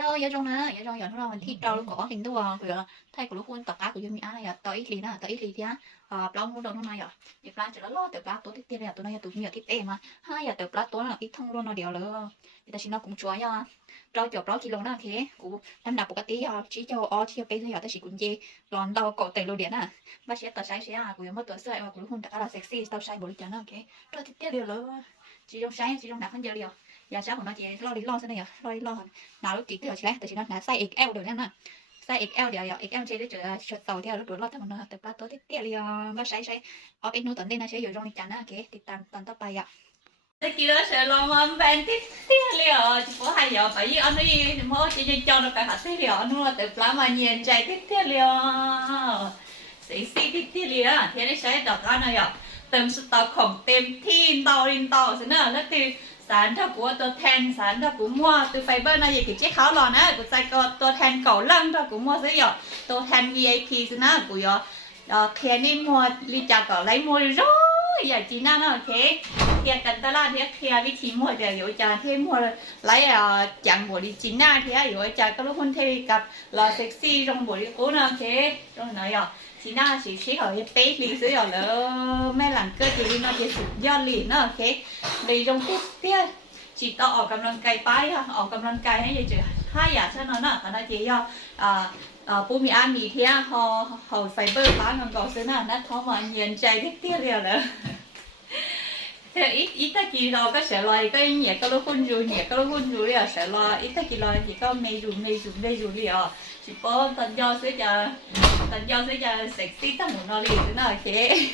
Rồi, giờ trong giờ nó mình thi trâu có hình tu rồi thay của lúc quân tập cá của Yumi á giờ tới ít lý nè tới ít lý thì á plong cũng đâu nó này rồi giờ plan chỉ là lo từ cá tối tiếp theo tụi nó tụi nhiều tiếp em mà hai giờ từ cá tối là ít thông luôn nó đều là thì ta chỉ nó cũng chúa nha rau chọc rau kilo nó thế của năm nàoปกติchỉ cho chỉ cho cái gì ta chỉ cũng dễ lon tao cọ tay lô điện à và sẽ tao sai của mấtตัว sai của lúc quân tập là sexy tao sai bộ đi chán ok rồi tiếp theo là chỉ trong sai chỉ trong nào phân giờ liều giờ sáng của nó chỉ lo đi lo thế này lo đi lo nào lúc kỹ thì chỉ là nó size XL được nè size XL thì XL chơi để chờ tàu theo lúc đó thằng nó tập tối tiếp theo thì nó sai ở bênนู้นตอนนี้นะใช้อยู่ตรงนี้จันนะโอเคติดตามตอนต่อไปตะกี้เราเสร็จแล้วมันเป็นที่เลยจะพอให้ไปอันนี้มั่วจะจองเราไปหาที่เลยนู้นแต่ปลามาเย็นใจที่เลยสีที่เลยเที่ยวได้ใช้ดอกกันนะเติมสต๊อกของเต็มที่ต่อสินะแล้วคือสารถ้ากูตัวแทนสารถ้ากูมั่วตัวไฟเบอร์นะอย่ากินเจ๊ขาวหรอนะกูใจก็ตัวแทนเก่าลังถ้ากูมั่วซะหยอตัวแทน VIP สินะกูยอแค่นี้มั่วรีจากก็ไล่มั่วร้อยอย่าจีน่านะโอเคเทียกันตลาดเทียเคลียวิธีมั่วจะอยู่จานเท่มั่วไล่จังบัวดีจีน่าเทียอยู่จานก็รู้คนเทกับรอเซ็กซี่ตรงบัวดีกูนะโอเคตรงไหนจีน่าสีชี้เขาจะเป๊ะลีซื้อหรอแล้วแม่หลังเกิดจีน่าจะสุดยอดลีนะโอเคลีตรงปุ๊บเตี้ยchỉ taoออกกำลังกายไปค่ะออกกำลังกายให้เฉยๆถ้าอยากเช่นนั้นน่ะตอนนั้นเจ๊ย่อปูมีอันมีเทียห่อไฟเบอร์ป้าเงินก่อนซื้อน่ะนัดท้องมาเย็นใจเตี้ยเดียวเลยแต่อีตะกี้เราก็เสียรอยก็เหนียก็รู้คุณอยู่เหนียก็รู้คุณอยู่เลยเสียรอยอีตะกี้รอยที่ก็ไม่อยู่เลยchỉ có tận do sẽ giờ sexy tao muốn nói gì thế nào thế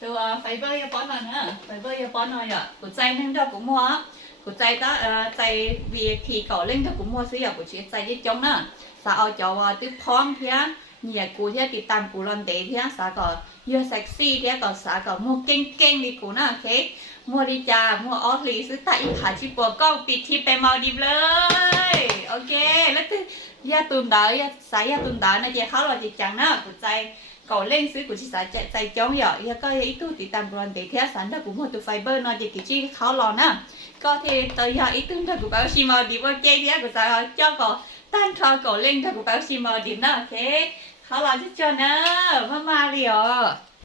tôi phải bơi bón nó nữa phải bơi bón nó rồi của trai nên đó cũng mua của trai đó trai vì thì cậu lên đó cũng mua xíu của chị trai đi chống nữa sao cho tiếp thong thế nhiều của thế thì tạm của lần đấy thế sao có vừa sexy thế còn sao có mua kinh đi của nó thế mua đi trà mua ót lìซื้อtạiขายชิปโป้ก็ปิดที่ไปมาดิบเลยโอเคแล้วตื่นยาตุ่มดาสายยาตุ่มดานะเจ้าเขาเราจะจังนะกูใจก่อเล่นซื้อกูจะสายใจจ้องหยอกแล้วก็อีตู้ติดตามบอลเตะเทียสันถ้ากูหมดตัวไฟเบอร์นอนจะกี่จี้เขารอนะก็เทตัวยาอีตู้ถ้ากูไปชิมเอาดิบว่าเจ๊เทียกูจะเจ้าก่อตั้งทอก่อเล่นถ้ากูไปชิมเอาดิบนะโอเคเขารอจะจอนะมาเรียว